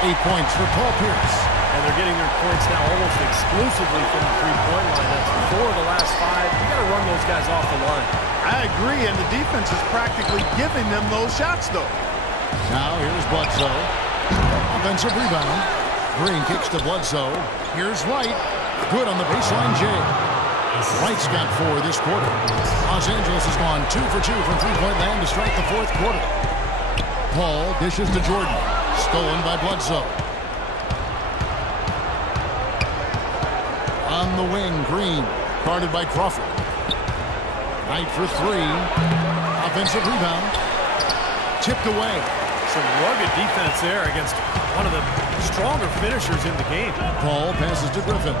8 points for Paul Pierce. And they're getting their points now almost exclusively from the three-point line. That's 4 of the last 5. You got to run those guys off the line. I agree, and the defense is practically giving them those shots, though. Now here's Bledsoe. Offensive rebound. Green kicks to Bledsoe. Here's Wright. Good on the baseline J. Wright's got 4 this quarter. Los Angeles has gone 2 for 2 from three-point land to start the fourth quarter. Paul dishes to Jordan. Stolen by Bledsoe. On the wing, Green. Guarded by Crawford. Knight for 3. Offensive rebound. Tipped away. Some rugged defense there against one of the stronger finishers in the game. Paul passes to Griffin.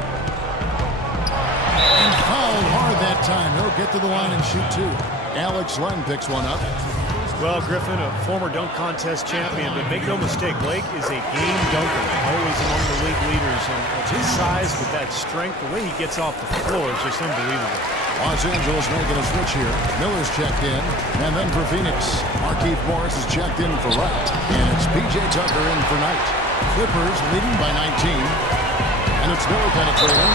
And fouled hard that time. He'll get to the line and shoot 2. Alex Len picks one up. Well, Griffin, a former dunk contest champion, but make no mistake, Blake is a game dunker, always among the league leaders. And at his size, with that strength, the way he gets off the floor is just unbelievable. Los Angeles making a switch here. Miller's checked in. And then for Phoenix, Markieff Morris is checked in for Wright. And it's P.J. Tucker in for Knight. Clippers leading by 19. And it's Miller penetrating.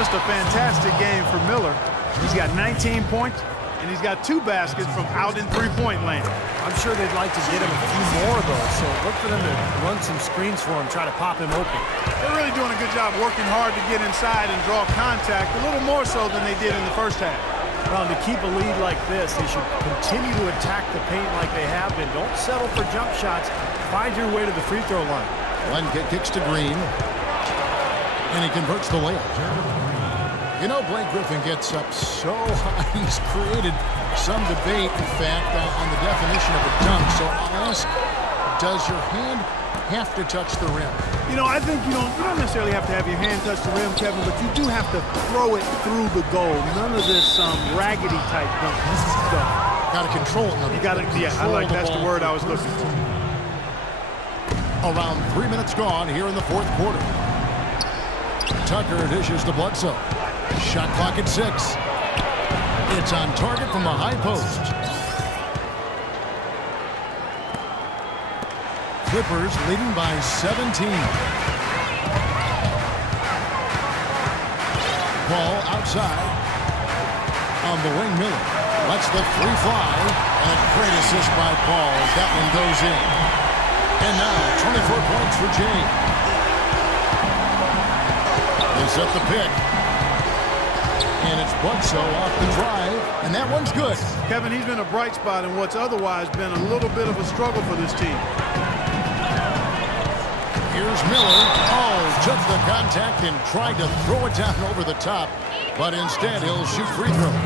Just a fantastic game for Miller. He's got 19 points, and he's got 2 baskets from out in three-point land. I'm sure they'd like to get him a few more of those, so look for them to run some screens for him, try to pop him open. They're really doing a good job working hard to get inside and draw contact, a little more so than they did in the first half. Well, to keep a lead like this, they should continue to attack the paint like they have been. Don't settle for jump shots. Find your way to the free throw line. Len kicks to Green. And he converts the layup. You know, Blake Griffin gets up so high. He's created some debate, in fact, on the definition of a dunk. So I'll ask, does your hand have to touch the rim? You know, I think you don't necessarily have to have your hand touch the rim, Kevin, but you do have to throw it through the goal. None of this raggedy type dunk stuff. Got to control it. You got to, yeah, that's the word I was looking for. Around 3 minutes gone here in the fourth quarter. Tucker dishes to Bledsoe. Shot clock at 6. It's on target from the high post. Clippers leading by 17. Paul outside. On the wing, Miller lets the 3 fly. And a great assist by Paul as that one goes in. And now 24 points for James. They set the pick. And it's Bledsoe off the drive. And that one's good. Kevin, he's been a bright spot in what's otherwise been a little bit of a struggle for this team. Here's Miller. Oh, took the contact and tried to throw it down over the top. But instead, he'll shoot free throws.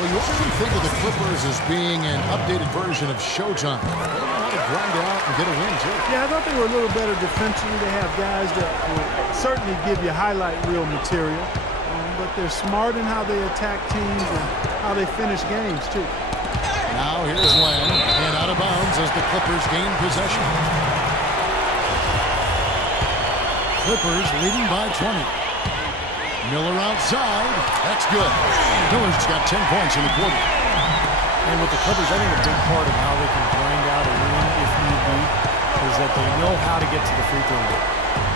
Well, you often think of the Clippers as being an updated version of Showtime. They know how to grind out and get a win, too. Yeah, I thought they were a little better defensively. They have guys that will certainly give you highlight reel material. But they're smart in how they attack teams and how they finish games, too. Now here's Len. And out of bounds as the Clippers gain possession. Clippers leading by 20. Miller outside. That's good. Miller's got 10 points in the quarter. And with the Clippers, I think a big part of how they can grind out a win if need be is that they know how to get to the free throw line.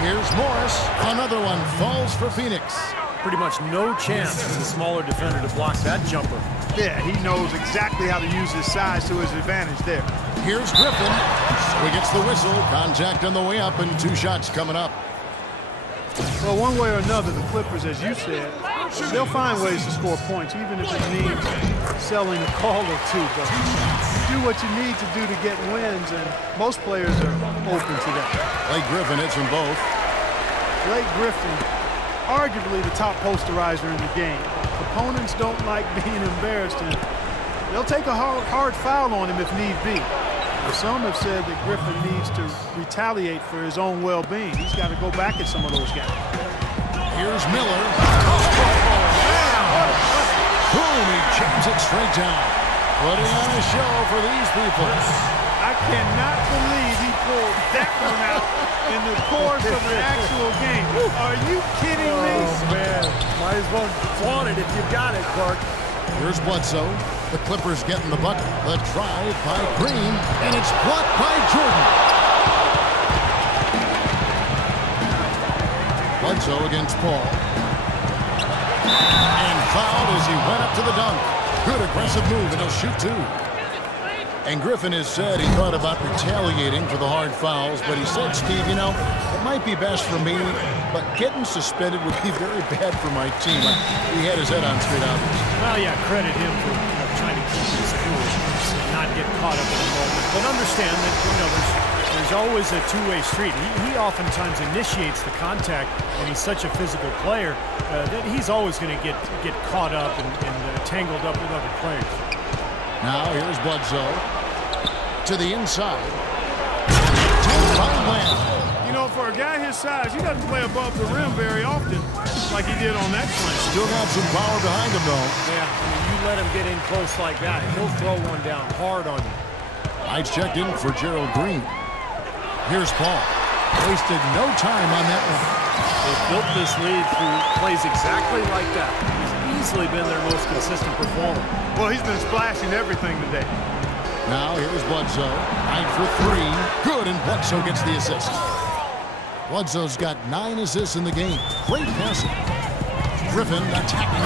Here's Morris. Another one falls for Phoenix. Pretty much no chance for the smaller defender to block that jumper. Yeah, he knows exactly how to use his size to his advantage there. Here's Griffin. So he gets the whistle. Contact on the way up and 2 shots coming up. Well, one way or another, the Clippers, as you said, they'll find ways to score points, even if it means selling a call or 2. But you do what you need to do to get wins, and most players are open to that. Blake Griffin hits them both. Blake Griffin, arguably the top posterizer in the game. Opponents don't like being embarrassed, and they'll take a hard foul on him if need be. Some have said that Griffin needs to retaliate for his own well-being. He's got to go back at some of those guys. Here's Miller. Boom, he jams it straight down. Putting on a show for these people. I cannot believe he pulled that one out in the course of an actual game. Are you kidding me? Oh, man. Might as well flaunt it if you got it, Clark. Here's Bledsoe. The Clippers getting the bucket. The drive by Green, and it's blocked by Jordan. against Paul. And fouled as he went up to the dunk. Good aggressive move, and he'll shoot two. And Griffin has said he thought about retaliating for the hard fouls, but he said, Steve, you know, it might be best for me, but getting suspended would be very bad for my team. He had his head on straight out. Well, yeah, credit him for trying to keep his cool and not get caught up in the moment. But understand that, there's always a two-way street. He oftentimes initiates the contact, and he's such a physical player that he's always going to get caught up and tangled up with other players. Now here's Bledsoe to the inside. You know, for a guy his size, he doesn't play above the rim very often like he did on that play. Still got some power behind him, though. Yeah, I mean, you let him get in close like that, he'll throw one down hard on you. Lights checked in for Gerald Green. Here's Paul. Wasted no time on that one. They built this lead through plays exactly like that. He's easily been their most consistent performer. Well, he's been splashing everything today. Now here's Bledsoe. 9 for 3. Good, and Bledsoe gets the assist. Bledsoe's got 9 assists in the game. Great passing. Griffin attacking.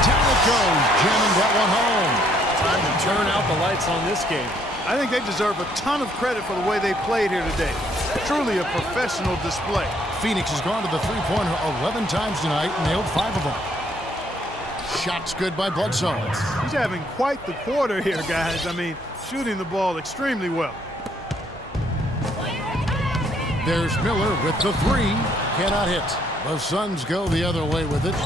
Down it goes. Jamming that one home. Time to turn out the lights on this game. I think they deserve a ton of credit for the way they played here today. Truly a professional display. Phoenix has gone to the three-pointer 11 times tonight, nailed 5 of them. Shots good by Bledsoe. He's having quite the quarter here, guys. I mean, shooting the ball extremely well. There's Miller with the 3. Cannot hit. The Suns go the other way with it.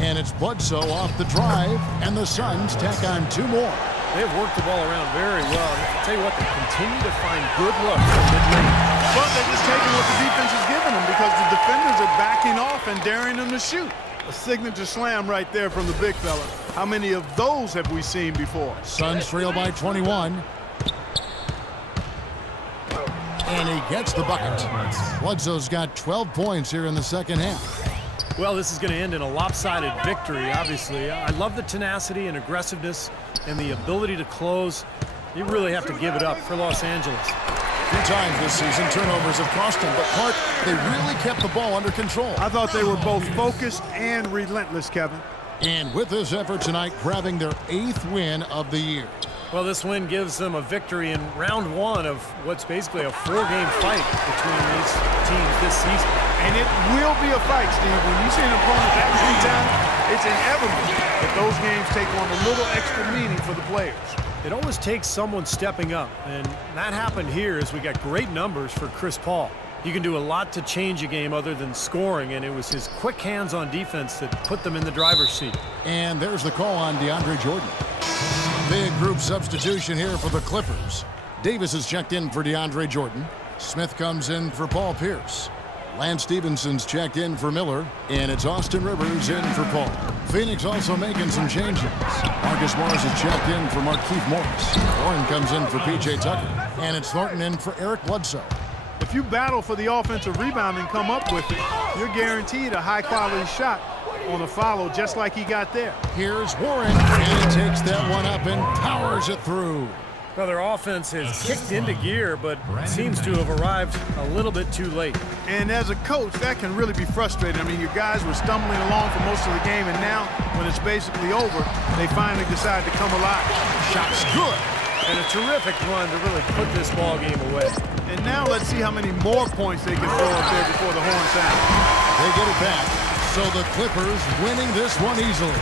And it's Bledsoe off the drive, and the Suns tack on 2 more. They've worked the ball around very well. I'll tell you what, they continue to find good looks from mid-range. But they're just taking what the defense is giving them because the defenders are backing off and daring them to shoot. A signature slam right there from the big fella. How many of those have we seen before? Suns trail by 21. And he gets the bucket. Bledsoe's got 12 points here in the second half. Well, this is going to end in a lopsided victory, obviously. I love the tenacity and aggressiveness and the ability to close. You really have to give it up for Los Angeles. 2 times this season, turnovers have cost him, but Clark, they really kept the ball under control. I thought they were both focused and relentless, Kevin. And with this effort tonight, grabbing their 8th win of the year. Well, this win gives them a victory in round 1 of what's basically a 4-game fight between these teams this season. And it will be a fight, Steve. When you see an opponent that many times, it's inevitable that those games take on a little extra meaning for the players. It always takes someone stepping up, and that happened here as we got great numbers for Chris Paul. You can do a lot to change a game other than scoring, and it was his quick hands on defense that put them in the driver's seat. And there's the call on DeAndre Jordan. Big group substitution here for the Clippers. Davis is checked in for DeAndre Jordan. Smith comes in for Paul Pierce. Lance Stephenson's checked in for Miller, and it's Austin Rivers in for Paul. Phoenix also making some changes. Marcus Morris is checked in for Markieff Morris. Warren comes in for P.J. Tucker, and it's Thornton in for Eric Bledsoe. If you battle for the offensive rebound and come up with it, you're guaranteed a high-quality shot on a follow just like he got there. Here's Warren, and he takes that one up and powers it through. Well, their offense has kicked into gear, but seems to have arrived a little bit too late. And as a coach, that can really be frustrating. I mean, your guys were stumbling along for most of the game, and now, when it's basically over, they finally decide to come alive. Shot's good. And a terrific run to really put this ball game away. And now let's see how many more points they can throw up there before the horn sounds. They get it back. So the Clippers winning this one easily.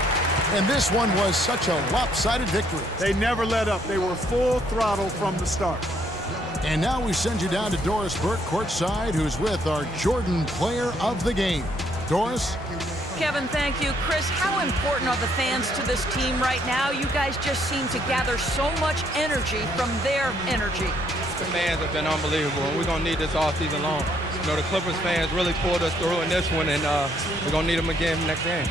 And this one was such a lopsided victory. They never let up. They were full throttle from the start. And now we send you down to Doris Burke courtside, who's with our Jordan Player of the Game. Doris? Kevin, thank you. Chris, how important are the fans to this team right now? You guys just seem to gather so much energy from their energy. The fans have been unbelievable, and we're going to need this all season long. You know, the Clippers fans really pulled us through in this one, and we're going to need them again next game.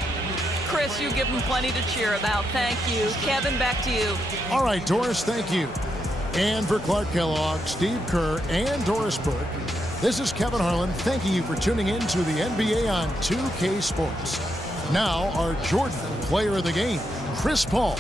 Chris, you give them plenty to cheer about. Thank you. Kevin, back to you. All right, Doris, thank you. And for Clark Kellogg, Steve Kerr, and Doris Burke, this is Kevin Harlan thanking you for tuning in to the NBA on 2K Sports. Now, our Jordan Player of the Game, Chris Paul.